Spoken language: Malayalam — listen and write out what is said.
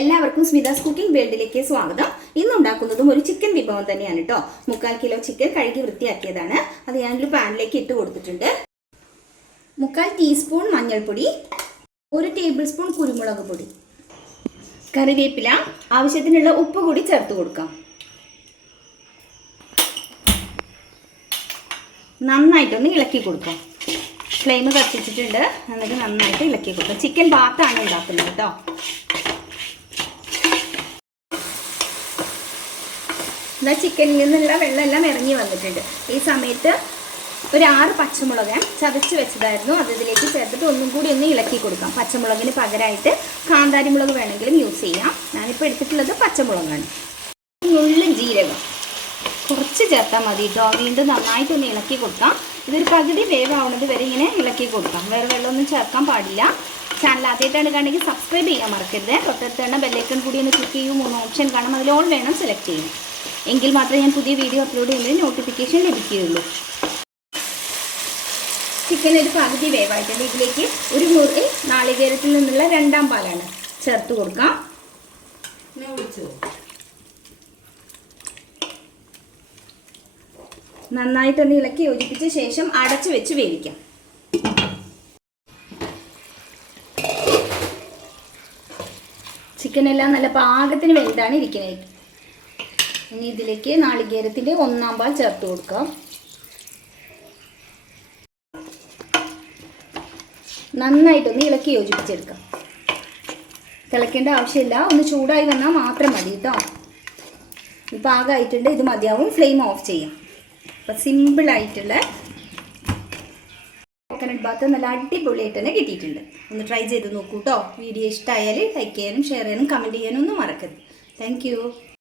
എല്ലാവർക്കും സ്മിതാസ് കുക്കിംഗ് വേൾഡിലേക്ക് സ്വാഗതം. ഇന്ന് ഉണ്ടാക്കുന്നതും ഒരു ചിക്കൻ വിഭവം തന്നെയാണ് കേട്ടോ. 3/4 കിലോ ചിക്കൻ കഴുകി വൃത്തിയാക്കിയതാണ്. അത് ഞാനൊരു പാനിലേക്ക് ഇട്ട് കൊടുത്തിട്ടുണ്ട്. 3/4 ടീസ്പൂൺ മഞ്ഞൾപ്പൊടി, 1 ടേബിൾ സ്പൂൺ കുരുമുളക് പൊടി, കറിവേപ്പില, ആവശ്യത്തിനുള്ള ഉപ്പ് കൂടി ചേർത്ത് കൊടുക്കാം. നന്നായിട്ടൊന്ന് ഇളക്കി കൊടുക്കാം. ഫ്ലെയിം കത്തിച്ചിട്ടുണ്ട്. എന്നിട്ട് നന്നായിട്ട് ഇളക്കി കൊടുക്കാം. ചിക്കൻ ബാത്താണ് ഉണ്ടാക്കുന്നത് കേട്ടോ. ചിക്കനിൽ നിന്നുള്ള വെള്ളമെല്ലാം ഇറങ്ങി വന്നിട്ടുണ്ട്. ഈ സമയത്ത് ഒരു 6 പച്ചമുളക് ചതച്ച് വെച്ചതായിരുന്നു. അത് ഇതിലേക്ക് ചേർത്തിട്ട് ഒന്നും കൂടി ഒന്ന് ഇളക്കി കൊടുക്കാം. പച്ചമുളകിന് പകരമായിട്ട് കാന്താരി മുളക് വേണമെങ്കിലും യൂസ് ചെയ്യാം. ഞാനിപ്പോൾ എടുത്തിട്ടുള്ളത് പച്ചമുളകാണ്. നുള്ളും ജീരകം കുറച്ച് ചേർത്താൽ മതി കേട്ടോ. വീണ്ടും നന്നായിട്ടൊന്ന് ഇളക്കി കൊടുക്കാം. ഇതൊരു പകുതി വേവാവുന്നത് വരെ ഇങ്ങനെ ഇളക്കി കൊടുക്കാം. വേറെ വെള്ളമൊന്നും ചേർക്കാൻ പാടില്ല. ചാനൽ ആദ്യമായിട്ടാണ് കാണുമെങ്കിൽ സബ്സ്ക്രൈബ് ചെയ്യാൻ മറക്കരുത്. തൊട്ടടുത്ത് തന്നെ ബെല്ലൈക്കൺ കൂടി ഒന്ന് ക്ലിക്ക് ചെയ്യും. 3 ഓപ്ഷൻ കാണാം. അതിൽ ഓൾ വേണം സെലക്ട് ചെയ്യും. എങ്കിൽ മാത്രമേ ഞാൻ പുതിയ വീഡിയോ അപ്ലോഡ് ചെയ്യുമ്പോൾ നോട്ടിഫിക്കേഷൻ ലഭിക്കുകയുള്ളൂ. ചിക്കൻ ഒരു പകുതി വേവായിട്ടുണ്ട്. ഇതിലേക്ക് ഒരു മുറി നാളികേരത്തിൽ നിന്നുള്ള 2ാം പാലാണ് ചേർത്ത് കൊടുക്കാം. നന്നായിട്ടൊന്ന് ഇളക്കി യോജിപ്പിച്ച ശേഷം അടച്ചു വെച്ച് വേവിക്കാം. ചിക്കൻ എല്ലാം നല്ല പാകത്തിന് വെന്താണ് ഇരിക്കുന്നത്. ഇനി ഇതിലേക്ക് നാളികേരത്തിൻ്റെ 1ാം പാൽ ചേർത്ത് കൊടുക്കാം. നന്നായിട്ടൊന്ന് ഇളക്കി യോജിപ്പിച്ചെടുക്കാം. തിളയ്ക്കേണ്ട ആവശ്യമില്ല. ഒന്ന് ചൂടായി വന്നാൽ മാത്രം മതി കേട്ടോ. ഇപ്പം ആകമായിട്ടുണ്ട്. ഇത് മതിയാവും. ഫ്ലെയിം ഓഫ് ചെയ്യാം. അപ്പം സിമ്പിളായിട്ടുള്ള കോക്കനട്ട് ബാത്ത് നല്ല അടിപൊളിയായിട്ട് തന്നെ കിട്ടിയിട്ടുണ്ട്. ഒന്ന് ട്രൈ ചെയ്ത് നോക്കൂ കേട്ടോ. വീഡിയോ ഇഷ്ടമായാൽ ലൈക്ക് ചെയ്യാനും ഷെയർ ചെയ്യാനും കമൻറ്റ് ചെയ്യാനും ഒന്നും മറക്കരുത്. താങ്ക്